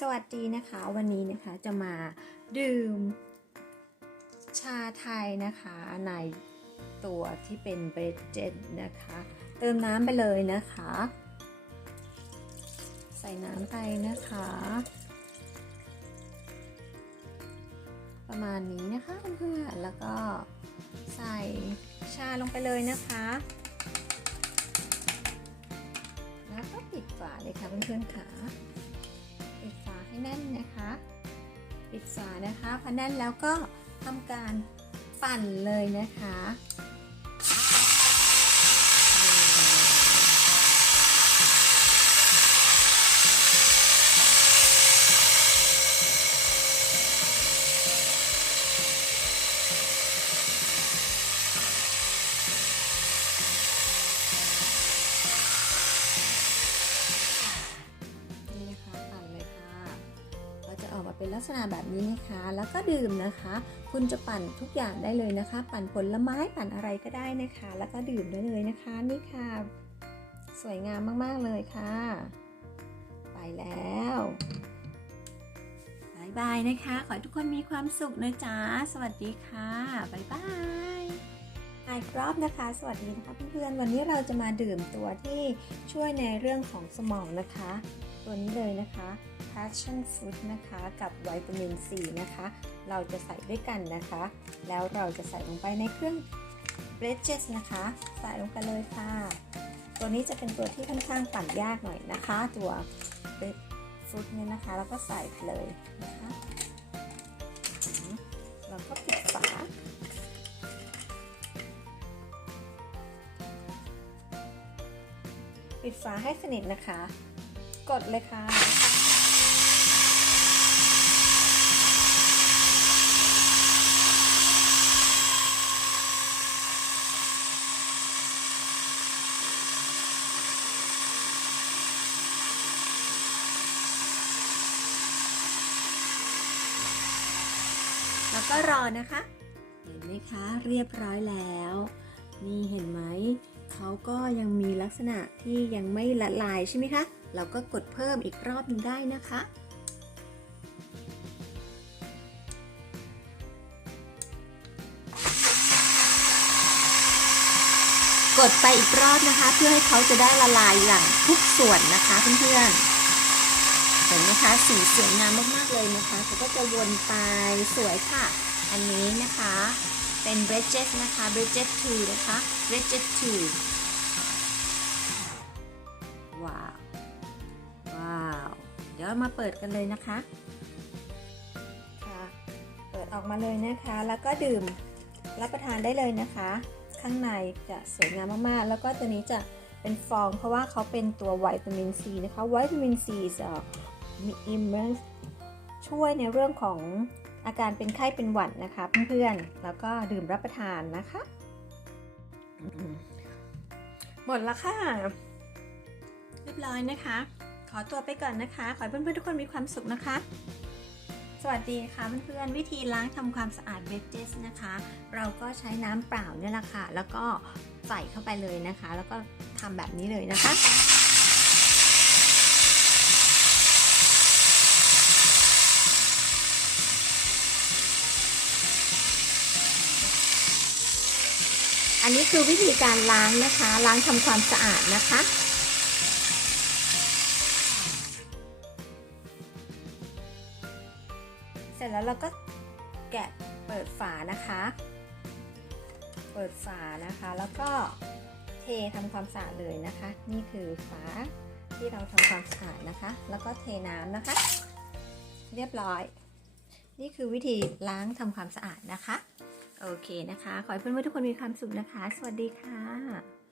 สวัสดีนะคะวันนี้นะคะจะมาดื่ม ชาไทยนะคะในตัวที่เป็นเบรดเจนนะคะ เติมน้ำไปเลยนะคะ ใส่น้ำไปนะคะ ประมาณนี้นะคะเพื่อนๆแล้วก็ใส่ชาลงไปเลยนะคะ แล้วก็ปิดฝาเลยค่ะเพื่อนๆค่ะ ให้แน่นนะคะ ปิดฝานะคะพอแน่นแล้วก็ทำการปั่นเลยนะคะ เป็นลักษณะแบบนี้นะคะ แล้วก็ดื่มนะคะ คุณจะปั่นทุกอย่างได้เลยนะคะ ปั่นผลไม้ปั่นอะไรก็ได้นะคะ แล้วก็ดื่มได้เลยนะคะ นี่ค่ะ สวยงามมากๆเลยค่ะ ไปแล้วบายบายนะคะ ขอให้ทุกคนมีความสุขนะจ๊ะ สวัสดีค่ะบายบายอีกรอบนะคะ สวัสดีนะคะเพื่อนๆวันนี้เราจะมาดื่มตัวที่ช่วยในเรื่องของสมองนะคะ ตัวนี้เลยนะคะ passion fruit นะคะกับวิตามิน C นะคะ เราจะใส่ด้วยกันนะคะ แล้วเราจะใส่ลงไปในเครื่อง b r e a d e s นะคะ ใส่ลงไปเลยค่ะ ตัวนี้จะเป็นตัวที่ค่อนข้างปั่นยากหน่อยนะคะ ตัว b r e a d fruit เนี่ยนะคะ แล้วก็ใส่เลยนะคะแล้วก็ปิดฝาปิดฝาให้สนิทนะคะ กดเลยค่ะ แล้วก็รอนะคะ เห็นไหมคะเรียบร้อยแล้ว นี่เห็นไหมเขาก็ยังมีลักษณะที่ยังไม่ละลายใช่ไหมคะ เราก็กดเพิ่มอีกรอบหนึงได้นะคะ กดไปอีกรอบนะคะ เพื่อให้เขาจะได้ละลายอย่างทุกส่วนนะคะเพื่อนๆ เห็นไหมคะสีสวยงามมากๆเลยนะคะเขาก็จะวนไปสวยค่ะ อันนี้นะคะเป็น b r e d g e t นะคะ b r e d g e t 2 นะคะ b r e d g e t 2ว้าวว้าว เดี๋ยวมาเปิดกันเลยนะคะค่ะเปิดออกมาเลยนะคะ แล้วก็ดื่มรับประทานได้เลยนะคะ ข้างในจะสวยงามมากๆ แล้วก็ตัวนี้จะเป็นฟองเพราะว่าเขาเป็นตัววิตามินซีนะคะวิตามินซีจะมีอิมเมอร์ช่วยในเรื่องของอาการเป็นไข้เป็นหวัดนะคะเพื่อนๆ แล้วก็ดื่มรับประทานนะคะ หมดแล้วค่ะ เรียบร้อยนะคะ อตัวไปก่อนนะคะ ขอให้เพื่อนๆทุกคนมีความสุขนะคะ สวัสดีค่ะเพื่อนๆวิธีล้างทำความสะอาดเบรดเจสนะคะ เราก็ใช้น้ำเปล่าเนี่ยแหละค่ะ แล้วก็ใส่เข้าไปเลยนะคะ แล้วก็ทำแบบนี้เลยนะคะอันนี้คือวิธีการล้างนะคะ ล้างทำความสะอาดนะคะ ร็จแล้วเราก็แกะเปิดฝานะคะ เปิดฝานะคะ แล้วก็เททำความสะอาดเลยนะคะ นี่คือฝาที่เราทำความสะอาดนะคะ แล้วก็เทน้ำนะคะ เรียบร้อย นี่คือวิธีล้างทำความสะอาดนะคะ โอเคนะคะ ขอให้เพื่อนๆทุกคนมีความสุขนะคะ สวัสดีค่ะ